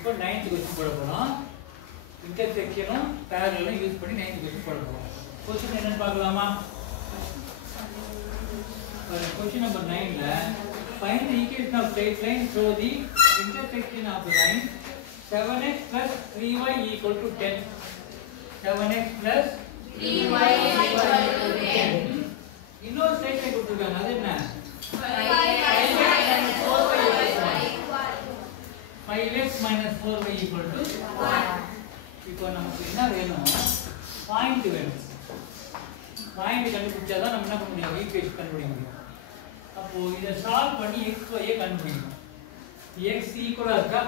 இப்போ 9th question போட போறோம். இன்டர்செக்ஷனும் parallel யூஸ் பண்ணி 9th क्वेश्चन போட போறோம். क्वेश्चन என்னன்னு பார்க்கலாமா? क्वेश्चन नंबर 9 ல find the equation of straight line show the intersection of the line 7x plus 3y equal to 10. 7x plus 3y equal to 10. இன்னொரு straight line கொடுத்திருக்காங்க. அது என்ன? 5x minus 4y equal to 1. இப்போ நமக்கு என்ன வேணும்? Point வேணும். பாயிண்ட் கண்டுபிடிச்சா தான் நம்ம என்ன பண்ண முடியும்? ஈக்குவேஷன் கண்டுபிடிக்க முடியும். அப்போ இத சால்வ் பண்ணி x y ஐ கண்டுபிடிக்கணும். x ஈக்குவலா இருக்கா?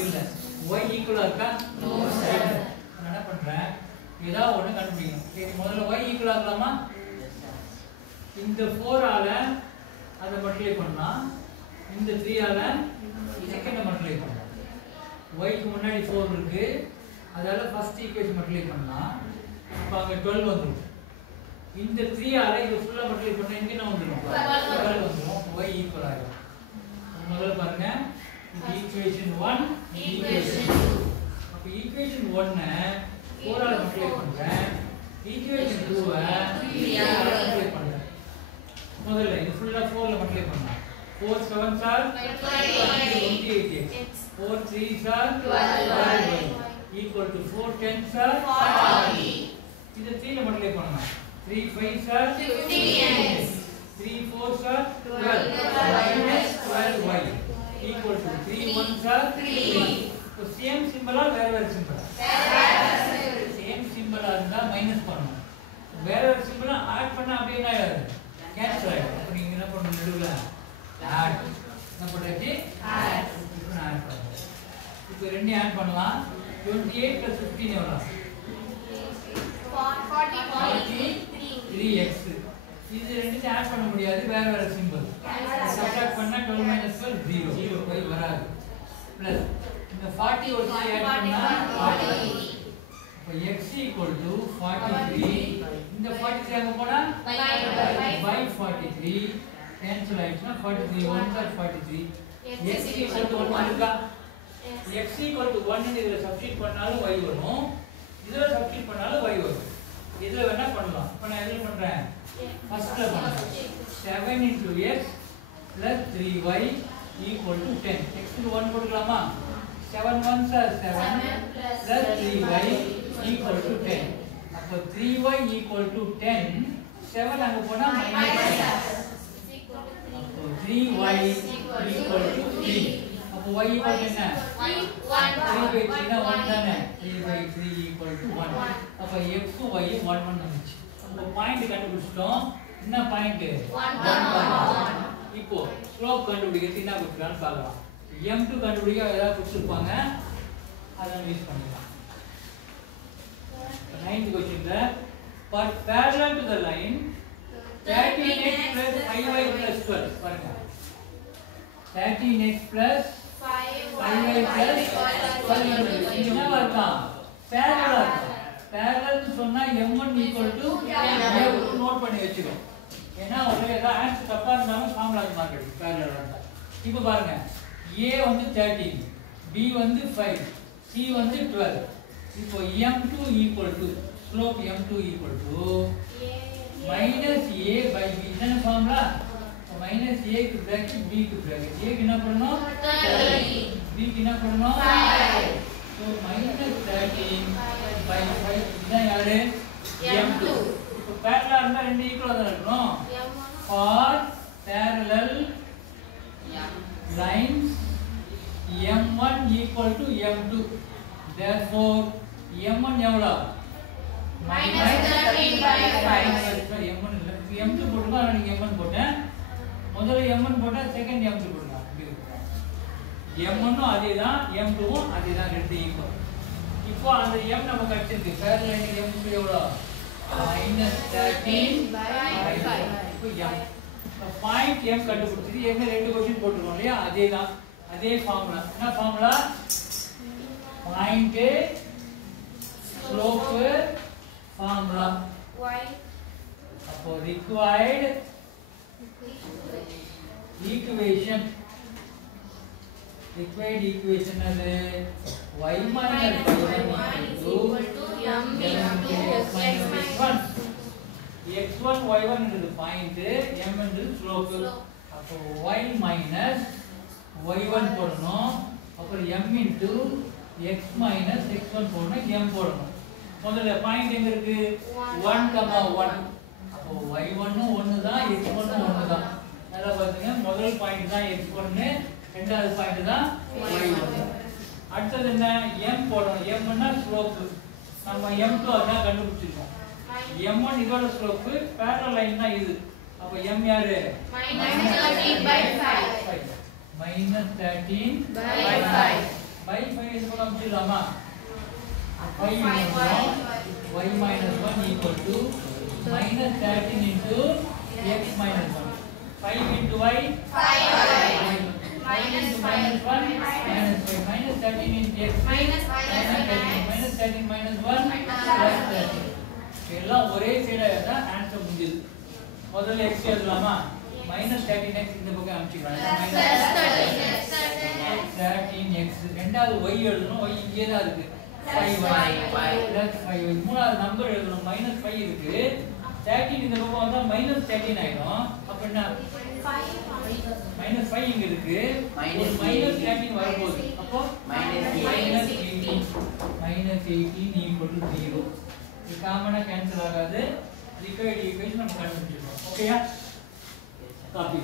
இல்ல. y ஈக்குவலா இருக்கா? இல்ல. நான் என்ன பண்றேன்? ஏதாவது ஒண்ணு கண்டுபிடிக்கணும். சரி, முதல்ல y ஈக்குவலா இருக்கலாமா? இந்த 4 ஆல அத மல்டிப்ளை பண்ணா இந்த 3 ஆல செகண்ட் மல்டிப்ளை பண்ணலாம். y க்கு முன்னாடி 4 இருக்கு. அதால ஃபர்ஸ்ட் ஈக்குவேஷன் மல்டிப்ளை பண்ணா அப்ப அங்க 12 வந்துரும். இந்த 3 ஆல இது ஃபுல்லா மல்டிப்ளை பண்ணா இங்க என்ன வந்துரும்? 12 வந்துரும். y ஈக்குவல் ஆகும். முதல்ல பாருங்க, இது ஈக்குவேஷன் 1, ஈக்குவேஷன் 2. அப்ப ஈக்குவேஷன் 1 ஐ 4 ஆல மல்டிப்ளை பண்றேன். ஈக்குவேஷன் 2 ஐ 3 ஆல மல்டிப்ளை பண்றேன். முதல்ல இது ஃபுல்லா 4 ல மல்டிப்ளை பண்ணா 4 7s are 28x 4 3s are 12 equal to 4 10s are 40. இது 3 ல மல்டிப்ளை பண்ணா 3 5s are 15x 3 4s are 12 minus 12y equal to 3 1s are 3. so same symbol or வேற symbol? same symbol இருந்தா மைனஸ் பண்ணனும். வேற symbol ஆட் பண்ணா அப்படியே என்ன ஆயிடும்? கேன்சல் ஆயிடும். அப்ப நீங்க என்ன பண்ணணும்? நடுவுல ஆட் என்ன பண்றது? ஆட். இப்போ நான் ஆட் பண்றேன். இப்போ ரெண்டையும் ஆட் பண்ணலாம். 28 plus 15 எவ்வளவு? 43x. இது ரெண்டையும் ஆட் பண்ண முடியாது, வேற வேற சிம்பல். சப்ட்ராக்ட் பண்ணா 12 minus 12 0 போய் வராது. பிளஸ் இந்த 40 ஒரு ஆட் பண்ணா 40. அப்ப x equal to 43. இந்த 43 அங்க போனா by 43 cancel ஆயிடுச்சுனா 43 1 are 43. x equal to 1 இருக்கா? x equal to 1 ன்னு இதுல சப்ஸ்டிட்யூட் பண்ணாலும் y வரும், இதுல சப்ஸ்டிட்யூட் பண்ணாலும் y வரும். இதுல வேணா பண்ணலாம். இப்ப நான் என்ன பண்றேன்? ஃபர்ஸ்ட்ல பண்றேன். 7 into x plus 3y equal to 10. x க்கு 1 போடலாமா? 7 1s are 7 plus 3y equal to 10. அப்ப 3y equal to 10. 7 அங்க போனா minus 7. 3y equal to 3. அப்ப y equal to என்ன? 1. 3/3 னா 1 தானே? 3/3 equal to 1. அப்ப x y 1 1 வந்துச்சு. அப்ப பாயிண்ட் கண்டுபிடிச்சிட்டோம். என்ன பாயிண்ட்? 1. இப்போ ஸ்லோப் கண்டுபிடிக்கிறது என்ன கொடுக்கலாம்னு பார்க்கலாம். m2 கண்டுபிடிக்க ஏதாவது கொடுத்திருப்பாங்க, அதை யூஸ் பண்ணிக்கலாம். 9th question ல but parallel to the line 13x plus 5y plus 12 பாருங்க. 13x plus 5y plus 12 என்ன வரலாம்? parallel. parallel னு சொன்னா m1 equal to m2 note பண்ணி வெச்சுக்கோ. ஏன்னா ஒரே ஏதாவது ஆன்சர் தப்பா இருந்தாலும் ஃபார்முலா மார்க் எடுத்து parallel வந்தா. இப்போ பாருங்க, a வந்து 13, b வந்து 5, c வந்து 12. இப்போ m2 equal to slope m2 equal to minus a by b. என்ன ஃபார்முலா? minus a க்கு bracket b க்கு bracket. a க்கு என்ன பண்ணனும்? 13. b க்கு என்ன பண்ணனும்? 5. so minus 13 by 5 இதான் யாரு? m2. இப்போ parallel இருந்தா ரெண்டு ஈக்குவலா தான் இருக்கணும். for parallel lines m1 equal to m2. therefore m1 எவ்வளவு? minus 13 by 5. m1 இல்ல, m2 போடுங்க. நீங்க m1 போட்டேன். முதல்ல m1 போட்டா செகண்ட் m2 போடுங்க. m1 ம் அதேதான், m2 ம் அதேதான், ரெண்டு ஈக்குவல். இப்போ அந்த m நமக்கு கிடைச்சிருக்கு. parallel line m2 எவ்வளவு? minus 13 by 5. இப்போ m பாயிண்ட் m கண்டுபிடிச்சது. என்ன ரெண்டு क्वेश्चन போட்டுறோம் இல்லையா? அதேதான், அதே ஃபார்முலா. என்ன ஃபார்முலா? Point slope formula. அப்போ required equation required equation அது y minus y1 equal to m into x minus 1. x1 y1 is the point, m is the slope. அப்போ y minus y1 போடணும். அப்புறம் m into x minus x1 போடணும், m போடணும். முதல்ல point எங்க இருக்கு 1, 1. அப்போ y1 ம் 1 தான், x1 ம் 1 தான். நல்லா பாருங்க, முதல் பாயிண்ட் தான் x1, இரண்டாவது பாயிண்ட் தான் y1. அடுத்து என்ன m போடணும். m னா ஸ்லோப். நம்ம m2 அதான் கண்டுபிடிச்சிருக்கோம். m1 இதோட ஸ்லோப், parallel லைன் தான் இது. அப்ப m யாரு -13/5. -13/5 by 5 இது போல முடியலாமா? 5 y minus 1 equal to -13 into x minus 1. 5 into y 5 minus 1 minus 5 minus 13 into x minus 13 minus 1 plus 13. எல்லாம் ஒரே சைடா இருந்தா ஆன்சர் முடியுது. முதல்ல x எழுதலாமா? -13x இந்த பக்கம் அனுப்பிக்கலாம். -13x. ரெண்டாவது y எழுதணும். y இங்கே தான் இருக்கு. 5y plus 5y. மூணாவது நம்பர் எழுதணும். -5 இருக்கு. 13 இந்த பக்கம் வந்தா -13 ஆயிடும். அப்ப என்ன? -5 இங்க இருக்கு. -13 வரப்போகுது. அப்போ -18 equal to 0. இது காமனா கேன்சல் ஆகாது. ரிக்வயர்ட் ஈக்குவேஷன் நம்ம கண்டுபிடிச்சிருக்கோம். ஓகேயா? காப்பி